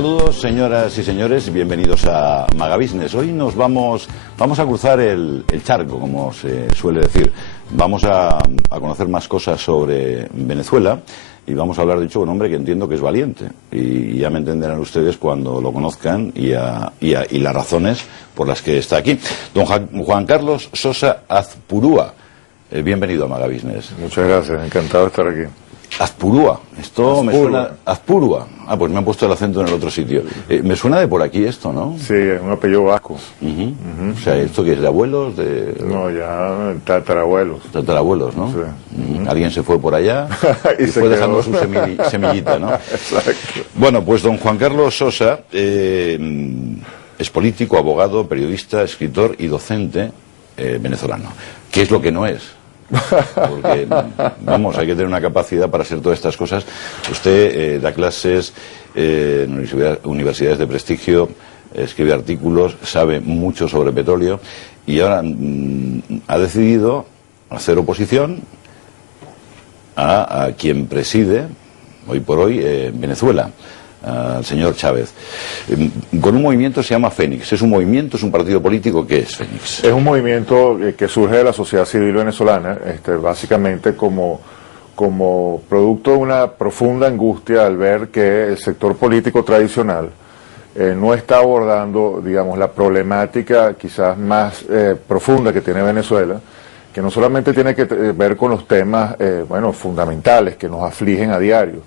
Saludos, señoras y señores, bienvenidos a Magabusiness. Hoy nos vamos a cruzar el charco, como se suele decir. Vamos a conocer más cosas sobre Venezuela y vamos a hablar, de hecho, con un hombre que entiendo que es valiente. Y ya me entenderán ustedes cuando lo conozcan y las razones por las que está aquí. Don Juan Carlos Sosa Azpurúa, bienvenido a Magabusiness. Muchas gracias, encantado de estar aquí. Azpurúa, esto me suena... Azpurúa. Ah, pues me han puesto el acento en el otro sitio. Me suena de por aquí esto, ¿no? Sí, es un apellido vasco. O sea, ¿esto qué es? ¿De abuelos? No, ya tatarabuelos. Tatarabuelos, ¿no? Sí. Alguien se fue por allá y se fue quedó. dejando su semillita, ¿no? Exacto. Bueno, pues don Juan Carlos Sosa es político, abogado, periodista, escritor y docente venezolano. ¿Qué es lo que no es? Porque, vamos, hay que tener una capacidad para hacer todas estas cosas. Usted da clases en universidades de prestigio, escribe artículos, sabe mucho sobre petróleo y ahora ha decidido hacer oposición a quien preside hoy por hoy Venezuela, al señor Chávez, con un movimiento que se llama Fénix. ¿Es un movimiento, es un partido político? ¿Qué es Fénix? Es un movimiento que surge de la sociedad civil venezolana, básicamente como producto de una profunda angustia al ver que el sector político tradicional no está abordando, digamos, la problemática quizás más profunda que tiene Venezuela, que no solamente tiene que ver con los temas fundamentales que nos afligen a diario,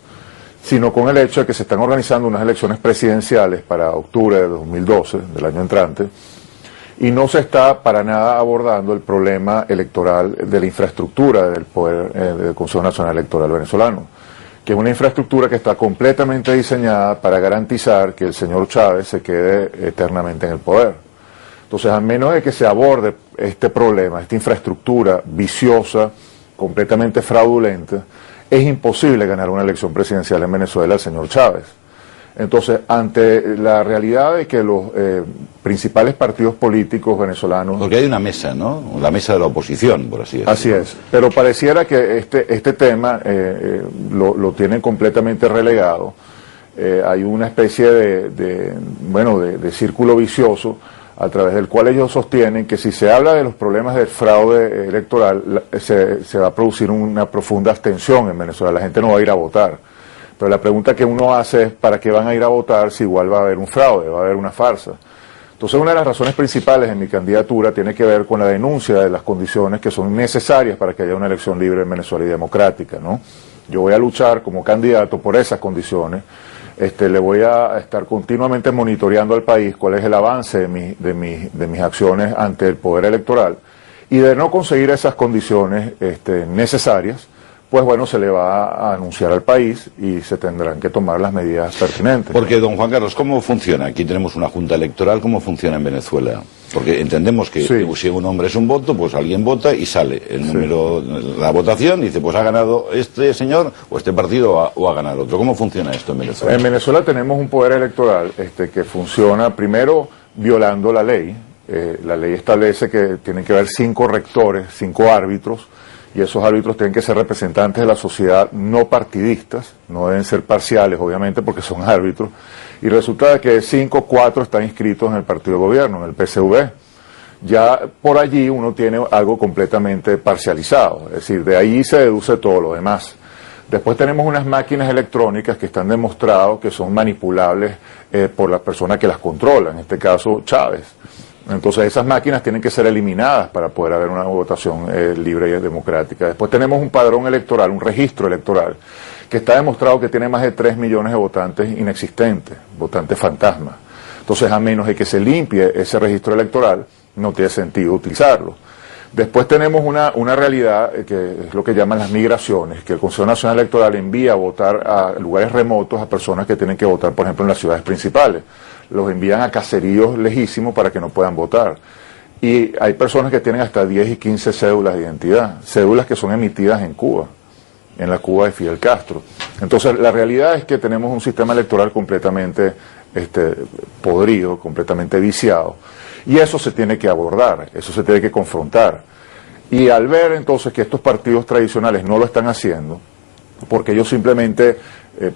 sino con el hecho de que se están organizando unas elecciones presidenciales para octubre de 2012, del año entrante, y no se está para nada abordando el problema electoral de la infraestructura del poder del Consejo Nacional Electoral venezolano, que es una infraestructura que está completamente diseñada para garantizar que el señor Chávez se quede eternamente en el poder. Entonces, a menos de que se aborde este problema, esta infraestructura viciosa, completamente fraudulenta, es imposible ganar una elección presidencial en Venezuela al señor Chávez. Entonces, ante la realidad de que los principales partidos políticos venezolanos... Porque hay una mesa, ¿no? La mesa de la oposición, por así decirlo. Así es, pero pareciera que este tema lo tienen completamente relegado. Hay una especie de círculo vicioso a través del cual ellos sostienen que si se habla de los problemas del fraude electoral, se va a producir una profunda abstención en Venezuela, la gente no va a ir a votar. Pero la pregunta que uno hace es, ¿para qué van a ir a votar si igual va a haber un fraude, va a haber una farsa? Entonces, una de las razones principales de mi candidatura tiene que ver con la denuncia de las condiciones que son necesarias para que haya una elección libre en Venezuela y democrática, ¿no? Yo voy a luchar como candidato por esas condiciones. Le voy a estar continuamente monitoreando al país cuál es el avance de mis acciones ante el poder electoral, y de no conseguir esas condiciones necesarias, pues bueno, se le va a anunciar al país y se tendrán que tomar las medidas pertinentes. Porque, don Juan Carlos, ¿cómo funciona? Aquí tenemos una junta electoral, ¿cómo funciona en Venezuela? Porque entendemos que sí, si un hombre es un voto, pues alguien vota y sale el número de la votación, dice, pues ha ganado este señor o este partido o ha ganado otro. ¿Cómo funciona esto en Venezuela? En Venezuela tenemos un poder electoral que funciona primero violando la ley. La ley establece que tienen que haber 5 rectores, 5 árbitros, y esos árbitros tienen que ser representantes de la sociedad, no partidistas, no deben ser parciales, obviamente, porque son árbitros, y resulta que de 5, 4 están inscritos en el partido de gobierno, en el PSV. Ya por allí uno tiene algo completamente parcializado, es decir, de ahí se deduce todo lo demás. Después tenemos unas máquinas electrónicas que están demostrados que son manipulables por la persona que las controla, en este caso Chávez. Entonces esas máquinas tienen que ser eliminadas para poder haber una votación libre y democrática. Después tenemos un padrón electoral, un registro electoral, que está demostrado que tiene más de 3 millones de votantes inexistentes, votantes fantasmas. Entonces, a menos de que se limpie ese registro electoral, no tiene sentido utilizarlo. Después tenemos una realidad que es lo que llaman las migraciones, que el Consejo Nacional Electoral envía a votar a lugares remotos a personas que tienen que votar, por ejemplo, en las ciudades principales. Los envían a caseríos lejísimos para que no puedan votar. Y hay personas que tienen hasta 10 y 15 cédulas de identidad, cédulas que son emitidas en Cuba, en la Cuba de Fidel Castro. Entonces, la realidad es que tenemos un sistema electoral completamente podrido, completamente viciado. Y eso se tiene que abordar, eso se tiene que confrontar. Y al ver entonces que estos partidos tradicionales no lo están haciendo, porque ellos simplemente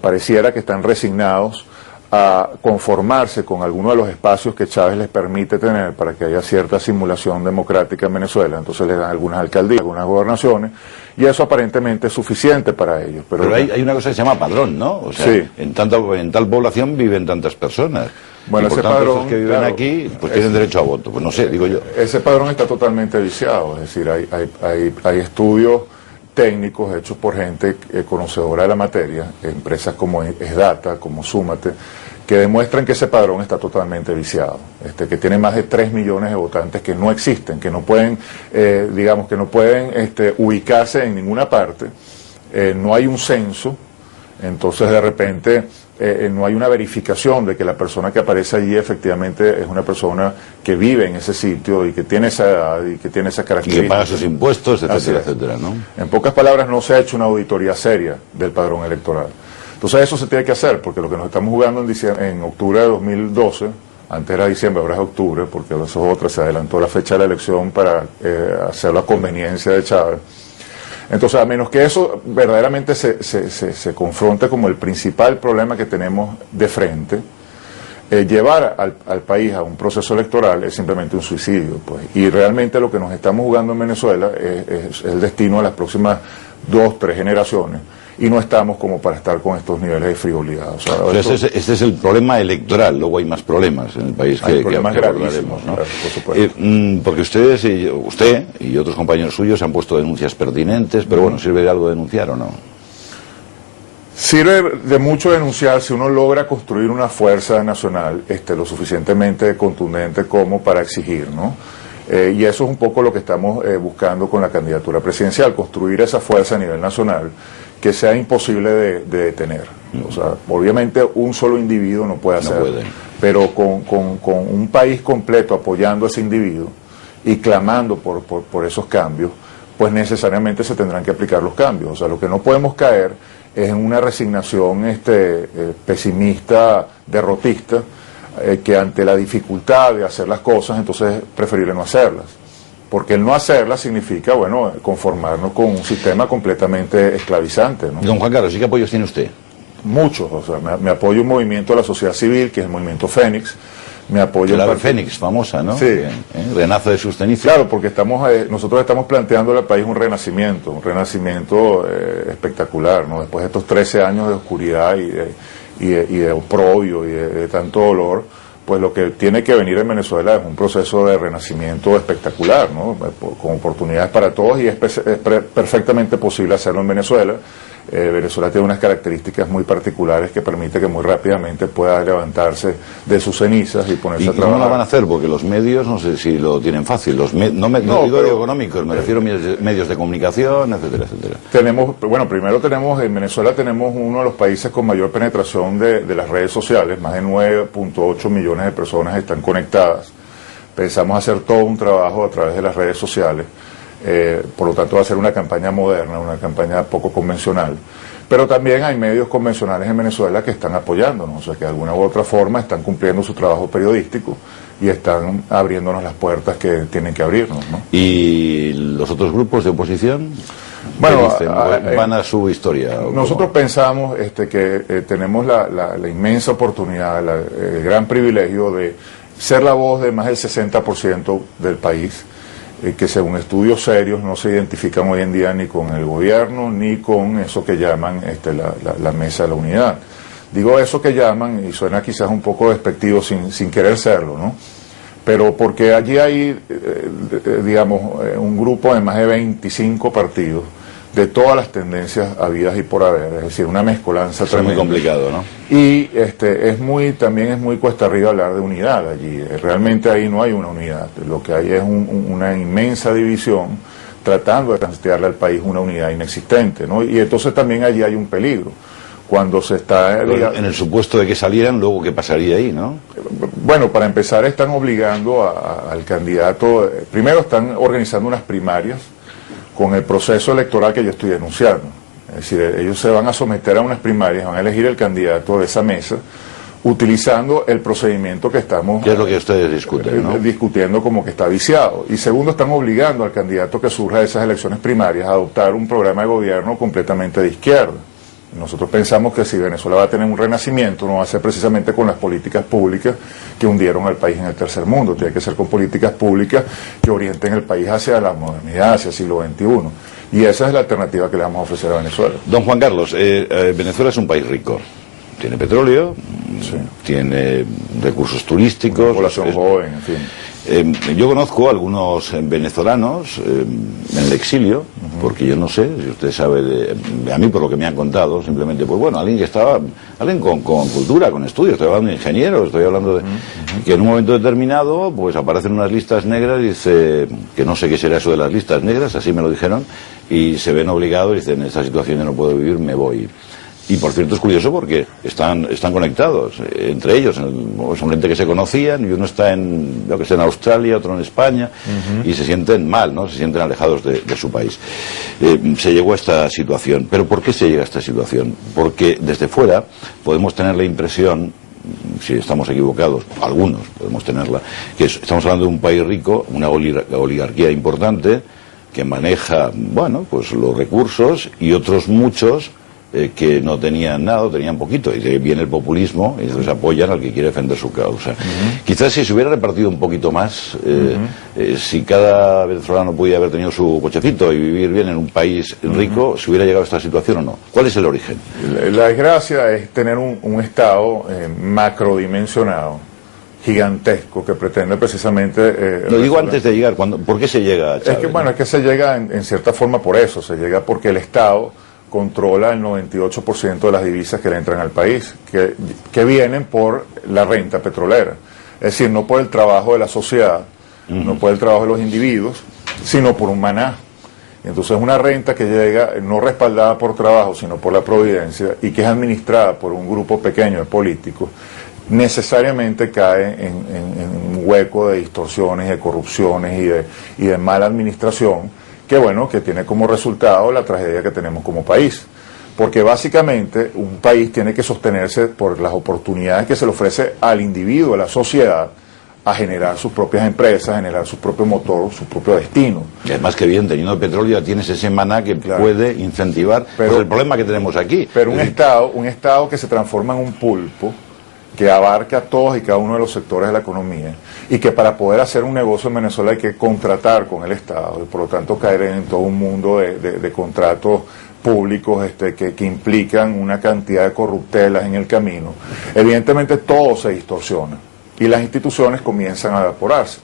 pareciera que están resignados a conformarse con alguno de los espacios que Chávez les permite tener para que haya cierta simulación democrática en Venezuela. Entonces les dan algunas alcaldías, algunas gobernaciones, y eso aparentemente es suficiente para ellos. Pero hay una cosa que se llama padrón, ¿no? O sea, sí. en tal población viven tantas personas. Bueno, y por ese tanto, padrón, esos que viven claro, aquí, pues tienen derecho a voto. Pues no sé, digo yo. Ese padrón está totalmente viciado, es decir, hay estudios técnicos hechos por gente conocedora de la materia, empresas como Esdata, como Súmate, que demuestran que ese padrón está totalmente viciado, que tiene más de 3 millones de votantes que no existen, que no pueden, digamos, que no pueden ubicarse en ninguna parte, no hay un censo, entonces de repente no hay una verificación de que la persona que aparece allí efectivamente es una persona que vive en ese sitio y que tiene esa edad y que tiene esas Y características. que paga sus impuestos, etcétera, etcétera, ¿no? En pocas palabras, no se ha hecho una auditoría seria del padrón electoral. Entonces eso se tiene que hacer, porque lo que nos estamos jugando en octubre de 2012, antes era diciembre, ahora es octubre, porque eso es otra, se adelantó la fecha de la elección para hacerlo a conveniencia de Chávez. Entonces, a menos que eso verdaderamente se confronte como el principal problema que tenemos de frente, llevar al país a un proceso electoral es simplemente un suicidio, pues. Y realmente lo que nos estamos jugando en Venezuela es el destino de las próximas 2, 3 generaciones. Y no estamos como para estar con estos niveles de frivolidad. O sea, pero este es el problema electoral, luego hay más problemas en el país que abordaremos, ¿no? Claro, por supuesto. Porque usted y otros compañeros suyos han puesto denuncias pertinentes, pero bueno, ¿sirve de algo denunciar o no? Sirve de mucho denunciar si uno logra construir una fuerza nacional lo suficientemente contundente como para exigir, ¿no? Y eso es un poco lo que estamos buscando con la candidatura presidencial, construir esa fuerza a nivel nacional que sea imposible de detener. O sea, obviamente un solo individuo no puede hacerlo, pero con un país completo apoyando a ese individuo y clamando por esos cambios, pues necesariamente se tendrán que aplicar los cambios. O sea, lo que no podemos caer es en una resignación pesimista, derrotista, que ante la dificultad de hacer las cosas, entonces es preferible no hacerlas. Porque el no hacerlas significa, bueno, conformarnos con un sistema completamente esclavizante, ¿no? Don Juan Carlos, ¿y qué apoyos tiene usted? Muchos, o sea, me apoyo un movimiento de la sociedad civil, que es el movimiento Fénix, me apoyo... La Fénix, famosa, ¿no? Sí. Renace de sus cenizas. Claro, porque nosotros estamos planteando al país un renacimiento espectacular, ¿no? Después de estos 13 años de oscuridad y de oprobio y de tanto dolor, pues lo que tiene que venir en Venezuela es un proceso de renacimiento espectacular, ¿no? Con oportunidades para todos, y es perfectamente posible hacerlo en Venezuela. Venezuela tiene unas características muy particulares que permite que muy rápidamente pueda levantarse de sus cenizas y ponerse a trabajar. ¿Y cómo lo van a hacer? Porque los medios, no sé si lo tienen fácil. No digo económicos, me refiero a medios de comunicación, etcétera, etcétera. Primero en Venezuela tenemos uno de los países con mayor penetración de las redes sociales. Más de 9.8 millones de personas están conectadas. Pensamos hacer todo un trabajo a través de las redes sociales. Por lo tanto va a ser una campaña moderna, una campaña poco convencional, pero también hay medios convencionales en Venezuela que están apoyándonos, o sea que de alguna u otra forma están cumpliendo su trabajo periodístico y están abriéndonos las puertas que tienen que abrirnos, ¿no? ¿Y los otros grupos de oposición? Bueno, van a su historia. Nosotros pensamos que tenemos la inmensa oportunidad, el gran privilegio de ser la voz de más del 60% del país, que según estudios serios no se identifican hoy en día ni con el gobierno ni con eso que llaman la mesa de la unidad. Digo eso que llaman, y suena quizás un poco despectivo sin querer serlo, ¿no? Pero porque allí hay, un grupo de más de 25 partidos de todas las tendencias habidas y por haber, es decir, una mezcolanza tremenda. Es muy complicado, ¿no? Y también es muy cuesta arriba hablar de unidad allí. Realmente ahí no hay una unidad. Lo que hay es una inmensa división tratando de plantearle al país una unidad inexistente, ¿no? Y entonces también allí hay un peligro. Cuando se está... En el supuesto de que salieran, luego ¿qué pasaría ahí, no? Bueno, para empezar están obligando al candidato... Primero están organizando unas primarias con el proceso electoral que yo estoy denunciando. Es decir, ellos se van a someter a unas primarias, van a elegir el candidato de esa mesa, utilizando el procedimiento que estamos... ¿Qué es lo que ustedes discuten, no? Discutiendo como que está viciado. Y segundo, están obligando al candidato que surja de esas elecciones primarias a adoptar un programa de gobierno completamente de izquierda. Nosotros pensamos que si Venezuela va a tener un renacimiento, no va a ser precisamente con las políticas públicas que hundieron al país en el tercer mundo, tiene que ser con políticas públicas que orienten el país hacia la modernidad, hacia el siglo XXI. Y esa es la alternativa que le vamos a ofrecer a Venezuela. Don Juan Carlos, Venezuela es un país rico. Tiene petróleo, sí, tiene recursos turísticos. Una población joven, en fin. Yo conozco a algunos venezolanos en el exilio, porque yo no sé, si usted sabe a mí por lo que me han contado, simplemente, pues bueno, alguien con cultura, con estudios, estoy hablando de ingenieros, estoy hablando de que en un momento determinado, pues aparecen unas listas negras y dice, que no sé qué será eso de las listas negras, así me lo dijeron, y se ven obligados y dicen, en esta situación yo no puedo vivir, me voy. Y por cierto es curioso porque están conectados entre ellos, son gente que se conocían y uno está en Australia, otro en España, y se sienten mal, ¿no? Se sienten alejados de su país. Se llegó a esta situación. ¿Pero por qué se llega a esta situación? Porque desde fuera podemos tener la impresión, si estamos equivocados, algunos podemos tenerla, que estamos hablando de un país rico, una oligarquía importante que maneja, bueno, pues los recursos, y otros muchos que no tenían nada, o tenían poquito, y de ahí viene el populismo, y entonces apoyan al que quiere defender su causa. Quizás si se hubiera repartido un poquito más, si cada venezolano pudiera haber tenido su cochecito y vivir bien en un país rico, ¿se hubiera llegado a esta situación o no? ¿Cuál es el origen? La desgracia es tener un Estado macrodimensionado, gigantesco, que pretende precisamente... Lo digo antes de llegar, ¿por qué se llega a Chávez? Es que, bueno, es que se llega en cierta forma por eso, se llega porque el Estado controla el 98% de las divisas que le entran al país, que vienen por la renta petrolera. Es decir, no por el trabajo de la sociedad, no por el trabajo de los individuos, sino por un maná. Entonces una renta que llega no respaldada por trabajo, sino por la providencia, y que es administrada por un grupo pequeño de políticos, necesariamente cae en un hueco de distorsiones, de corrupciones y de mala administración, que bueno, que tiene como resultado la tragedia que tenemos como país. Porque básicamente un país tiene que sostenerse por las oportunidades que se le ofrece al individuo, a la sociedad, a generar sus propias empresas, a generar su propio motor, su propio destino. Y además que bien, teniendo el petróleo ya tienes ese maná que puede incentivar pues el problema que tenemos aquí. Pero un Estado que se transforma en un pulpo, que abarca todos y cada uno de los sectores de la economía, y que para poder hacer un negocio en Venezuela hay que contratar con el Estado, y por lo tanto caer en todo un mundo de contratos públicos que implican una cantidad de corruptelas en el camino. Evidentemente todo se distorsiona y las instituciones comienzan a evaporarse,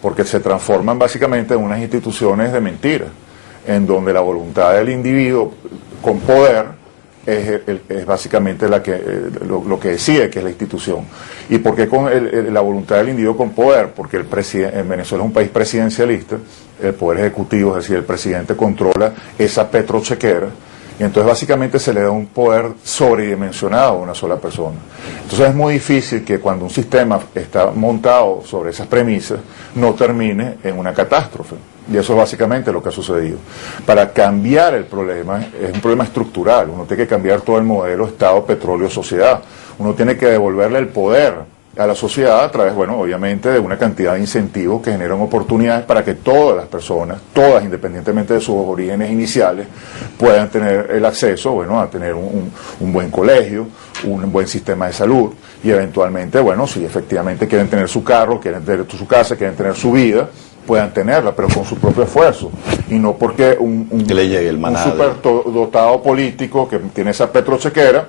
porque se transforman básicamente en unas instituciones de mentira, en donde la voluntad del individuo con poder es básicamente lo que decide que es la institución. ¿Y por qué con la voluntad del individuo con poder? Porque en Venezuela es un país presidencialista, el poder ejecutivo, es decir, el presidente controla esa petrochequera, y entonces básicamente se le da un poder sobredimensionado a una sola persona. Entonces es muy difícil que cuando un sistema está montado sobre esas premisas no termine en una catástrofe. Y eso es básicamente lo que ha sucedido. Para cambiar el problema, es un problema estructural, uno tiene que cambiar todo el modelo Estado, petróleo, sociedad. Uno tiene que devolverle el poder a la sociedad a través, bueno, obviamente de una cantidad de incentivos que generan oportunidades para que todas las personas, todas independientemente de sus orígenes iniciales, puedan tener el acceso, bueno, a tener un buen colegio, un buen sistema de salud, y eventualmente, bueno, si efectivamente quieren tener su carro, quieren tener su casa, quieren tener su vida, puedan tenerla, pero con su propio esfuerzo, y no porque que le llegue el maná, un superdotado político que tiene esa petrochequera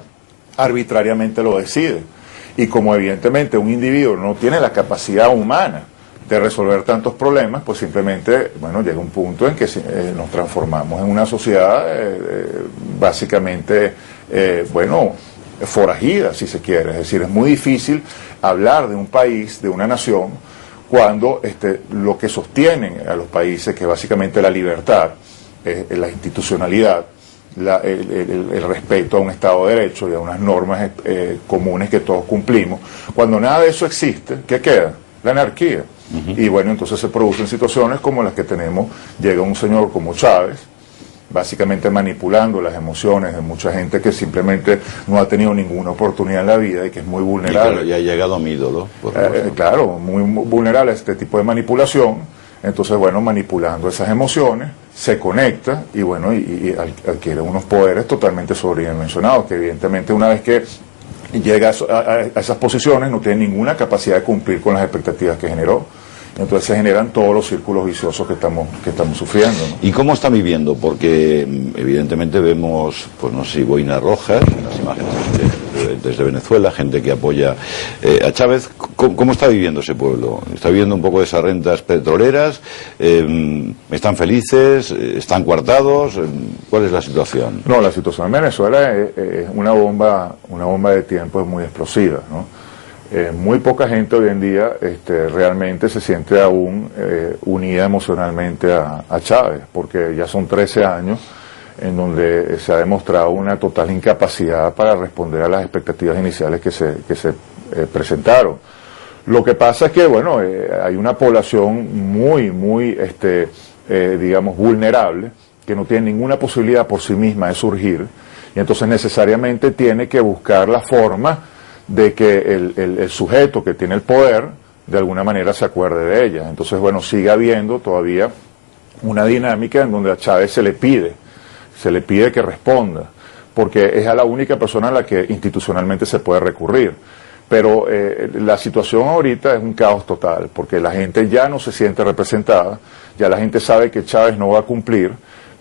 arbitrariamente lo decide. Y como evidentemente un individuo no tiene la capacidad humana de resolver tantos problemas, pues simplemente, bueno, llega un punto en que nos transformamos en una sociedad básicamente, bueno, forajida, si se quiere. Es decir, es muy difícil hablar de un país, de una nación, cuando lo que sostienen a los países, que es básicamente la libertad, la institucionalidad, el respeto a un Estado de Derecho y a unas normas comunes que todos cumplimos. Cuando nada de eso existe, ¿qué queda? La anarquía. Y bueno, entonces se producen situaciones como las que tenemos. Llega un señor como Chávez, básicamente manipulando las emociones de mucha gente que simplemente no ha tenido ninguna oportunidad en la vida y que es muy vulnerable. Y ha llegado a mi ídolo. Claro, muy vulnerable a este tipo de manipulación. Entonces, bueno, manipulando esas emociones, se conecta y bueno, y adquiere unos poderes totalmente sobredimensionados, que evidentemente una vez que llega a esas posiciones no tiene ninguna capacidad de cumplir con las expectativas que generó. Entonces se generan todos los círculos viciosos que estamos sufriendo, ¿no? ¿Y cómo está viviendo? Porque evidentemente vemos, pues no sé si boinas rojas, las imágenes desde Venezuela, gente que apoya a Chávez. ¿Cómo está viviendo ese pueblo? ¿Está viviendo un poco de esas rentas petroleras? ¿Están felices? ¿Están coartados? ¿Cuál es la situación? No, la situación en Venezuela es una bomba de tiempo, es muy explosiva, ¿no? Muy poca gente hoy en día realmente se siente aún unida emocionalmente a Chávez, porque ya son 13 años en donde se ha demostrado una total incapacidad para responder a las expectativas iniciales que se presentaron. Lo que pasa es que, bueno, hay una población muy, digamos, vulnerable, que no tiene ninguna posibilidad por sí misma de surgir, y entonces necesariamente tiene que buscar la forma de que el sujeto que tiene el poder de alguna manera se acuerde de ella. Entonces, bueno, sigue habiendo todavía una dinámica en donde a Chávez se le pide que responda, porque es a la única persona a la que institucionalmente se puede recurrir. Pero la situación ahorita es un caos total, porque la gente ya no se siente representada, ya la gente sabe que Chávez no va a cumplir,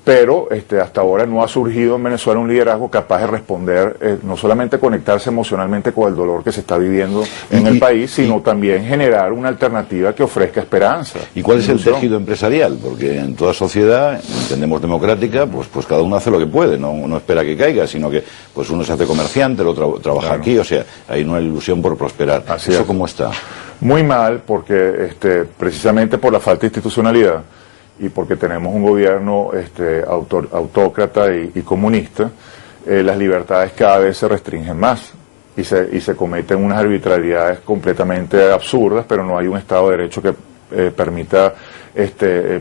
pero hasta ahora no ha surgido en Venezuela un liderazgo capaz de responder, no solamente conectarse emocionalmente con el dolor que se está viviendo en el país, sino también generar una alternativa que ofrezca esperanza. ¿Y cuál es el tejido empresarial? Porque en toda sociedad, entendemos democrática, pues cada uno hace lo que puede, no espera que caiga, sino que pues uno se hace comerciante, el otro trabaja Claro. aquí, o sea, hay una ilusión por prosperar. Así ¿Eso es. cómo está? Muy mal, porque precisamente por la falta de institucionalidad y porque tenemos un gobierno autócrata y comunista, las libertades cada vez se restringen más y se cometen unas arbitrariedades completamente absurdas, pero no hay un Estado de Derecho que permita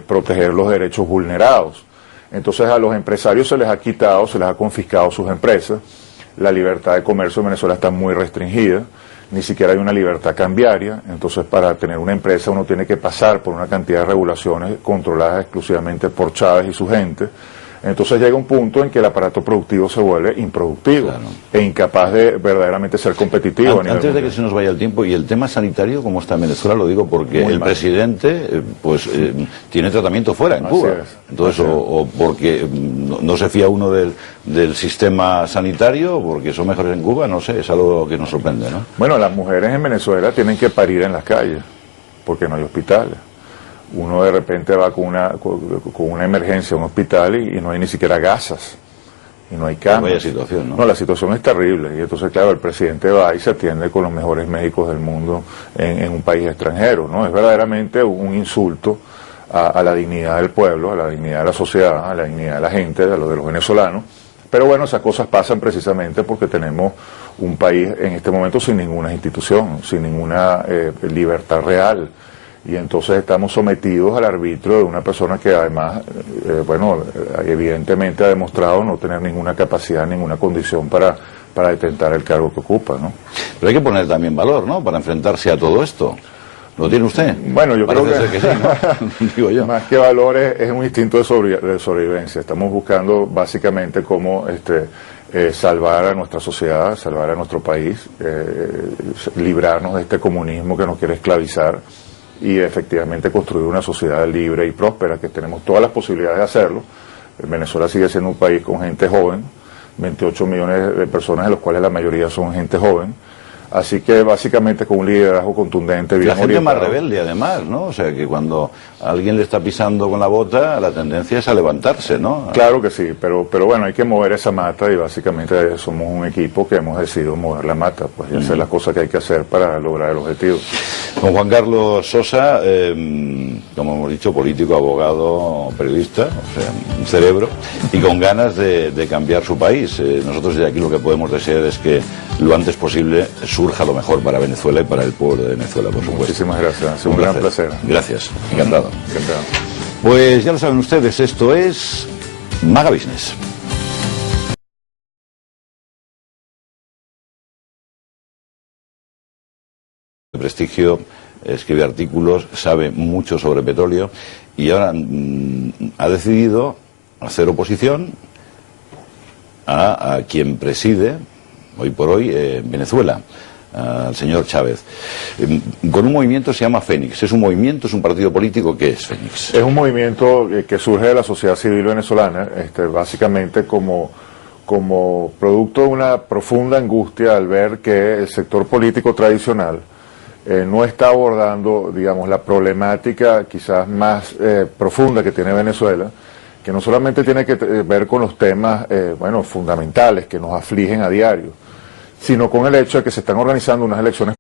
proteger los derechos vulnerados. Entonces a los empresarios se les ha quitado, se les ha confiscado sus empresas, la libertad de comercio en Venezuela está muy restringida, ni siquiera hay una libertad cambiaria, entonces para tener una empresa uno tiene que pasar por una cantidad de regulaciones controladas exclusivamente por Chávez y su gente. Entonces llega un punto en que el aparato productivo se vuelve improductivo, claro, e incapaz de verdaderamente ser competitivo. Antes de que se nos vaya el tiempo, ¿y el tema sanitario cómo está en Venezuela? Lo digo porque el presidente tiene tratamiento fuera, en Cuba. Entonces, o porque no se fía uno del sistema sanitario, porque son mejores en Cuba, no sé, es algo que nos sorprende, ¿no? Bueno, las mujeres en Venezuela tienen que parir en las calles, porque no hay hospitales. Uno de repente va con una emergencia a un hospital y no hay ni siquiera gasas, y no hay camas. Vaya situación, ¿no? No, la situación es terrible, y entonces, claro, el presidente va y se atiende con los mejores médicos del mundo en un país extranjero, ¿no? Es verdaderamente un insulto a la dignidad del pueblo, a la dignidad de la sociedad, a la dignidad de la gente, de los venezolanos. Pero bueno, esas cosas pasan precisamente porque tenemos un país en este momento sin ninguna institución, sin ninguna libertad real. Y entonces estamos sometidos al arbitrio de una persona que además, evidentemente ha demostrado no tener ninguna capacidad, ninguna condición para detentar el cargo que ocupa, ¿no? Pero hay que poner también valor, ¿no?, para enfrentarse a todo esto. ¿Lo tiene usted? Bueno, yo Parece creo ser que sí, ¿no? Digo yo. Más que valor es un instinto de sobrevivencia. Estamos buscando básicamente cómo salvar a nuestra sociedad, salvar a nuestro país, librarnos de este comunismo que nos quiere esclavizar y efectivamente construir una sociedad libre y próspera, que tenemos todas las posibilidades de hacerlo. Venezuela sigue siendo un país con gente joven, 28 millones de personas, de los cuales la mayoría son gente joven. Así que básicamente con un liderazgo contundente, bien orientado. La gente orientado. más rebelde además, ¿no? O sea que cuando alguien le está pisando con la bota, la tendencia es a levantarse, ¿no? Claro que sí, pero bueno, hay que mover esa mata y básicamente somos un equipo que hemos decidido mover la mata, pues, y hacer las cosas que hay que hacer para lograr el objetivo. Con Juan Carlos Sosa, como hemos dicho, político, abogado, periodista, o sea, un cerebro, y con ganas de cambiar su país. Nosotros desde aquí lo que podemos desear es que lo antes posible surja lo mejor para Venezuela y para el pueblo de Venezuela, por supuesto. Muchísimas gracias, es un gran placer. Gracias, encantado. Encantado. Pues ya lo saben ustedes, esto es Maga Business. De prestigio escribe artículos, sabe mucho sobre petróleo y ahora ha decidido hacer oposición a quien preside hoy por hoy Venezuela, al señor Chávez, con un movimiento que se llama Fénix. ¿Es un movimiento, es un partido político? ¿Qué es Fénix? Es un movimiento que surge de la sociedad civil venezolana, básicamente como producto de una profunda angustia al ver que el sector político tradicional no está abordando, digamos, la problemática quizás más profunda que tiene Venezuela, que no solamente tiene que ver con los temas, fundamentales que nos afligen a diario, sino con el hecho de que se están organizando unas elecciones.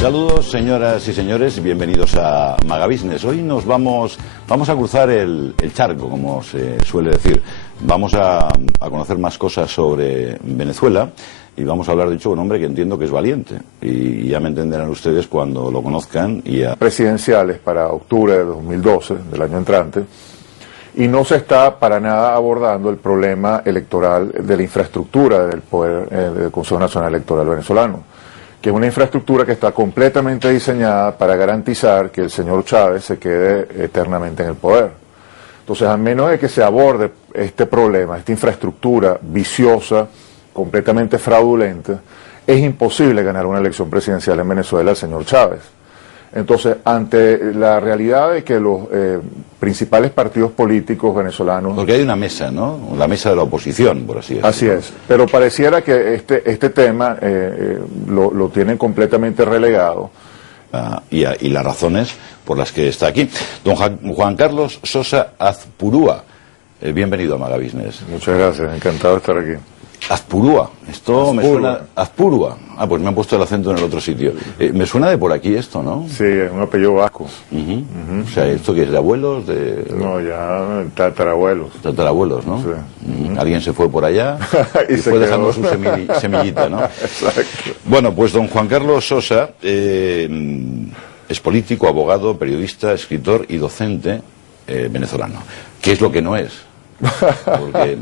Saludos, señoras y señores, bienvenidos a Magabusiness. Hoy nos vamos a cruzar el charco, como se suele decir. Vamos a conocer más cosas sobre Venezuela y vamos a hablar, de hecho, con un hombre que entiendo que es valiente. Y ya me entenderán ustedes cuando lo conozcan. Presidenciales para octubre de 2012, del año entrante, y no se está para nada abordando el problema electoral de la infraestructura del poder del Consejo Nacional Electoral venezolano, que es una infraestructura que está completamente diseñada para garantizar que el señor Chávez se quede eternamente en el poder. Entonces, a menos de que se aborde este problema, esta infraestructura viciosa, completamente fraudulenta, es imposible ganar una elección presidencial en Venezuela al señor Chávez. Entonces, ante la realidad de que los principales partidos políticos venezolanos... Porque hay una mesa, ¿no? La mesa de la oposición, por así decirlo. Así es, pero pareciera que este tema lo tienen completamente relegado. Y las razones por las que está aquí. Don Juan Carlos Sosa Azpurúa, bienvenido a Magabusiness. Muchas gracias, encantado de estar aquí. Azpurúa, esto Azpurúa. me suena... Azpurúa. Ah, pues me han puesto el acento en el otro sitio. Me suena de por aquí esto, ¿no? Sí, es un apellido vasco. O sea, ¿esto que es de abuelos? No, ya tatarabuelos. Tatarabuelos, ¿no? Sí. Alguien se fue por allá Y y se fue quedó. dejando su semillita, ¿no? Exacto. Bueno, pues don Juan Carlos Sosa es político, abogado, periodista, escritor y docente venezolano. ¿Qué es lo que no es? Porque,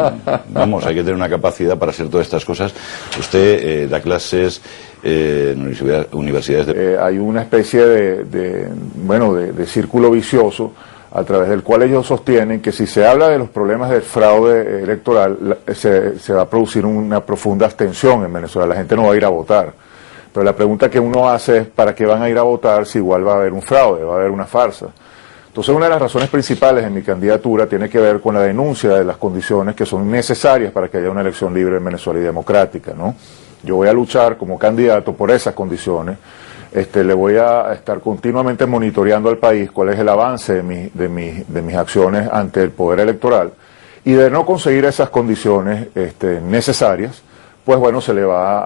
vamos, hay que tener una capacidad para hacer todas estas cosas. Usted da clases en universidades hay una especie de círculo vicioso a través del cual ellos sostienen que si se habla de los problemas del fraude electoral, se va a producir una profunda abstención en Venezuela. La gente no va a ir a votar. Pero la pregunta que uno hace es ¿para qué van a ir a votar si igual va a haber un fraude, va a haber una farsa? Entonces, una de las razones principales en mi candidatura tiene que ver con la denuncia de las condiciones que son necesarias para que haya una elección libre en Venezuela y democrática, ¿no? Yo voy a luchar como candidato por esas condiciones. Le voy a estar continuamente monitoreando al país cuál es el avance de mis acciones ante el poder electoral. Y de no conseguir esas condiciones necesarias, pues bueno, se le va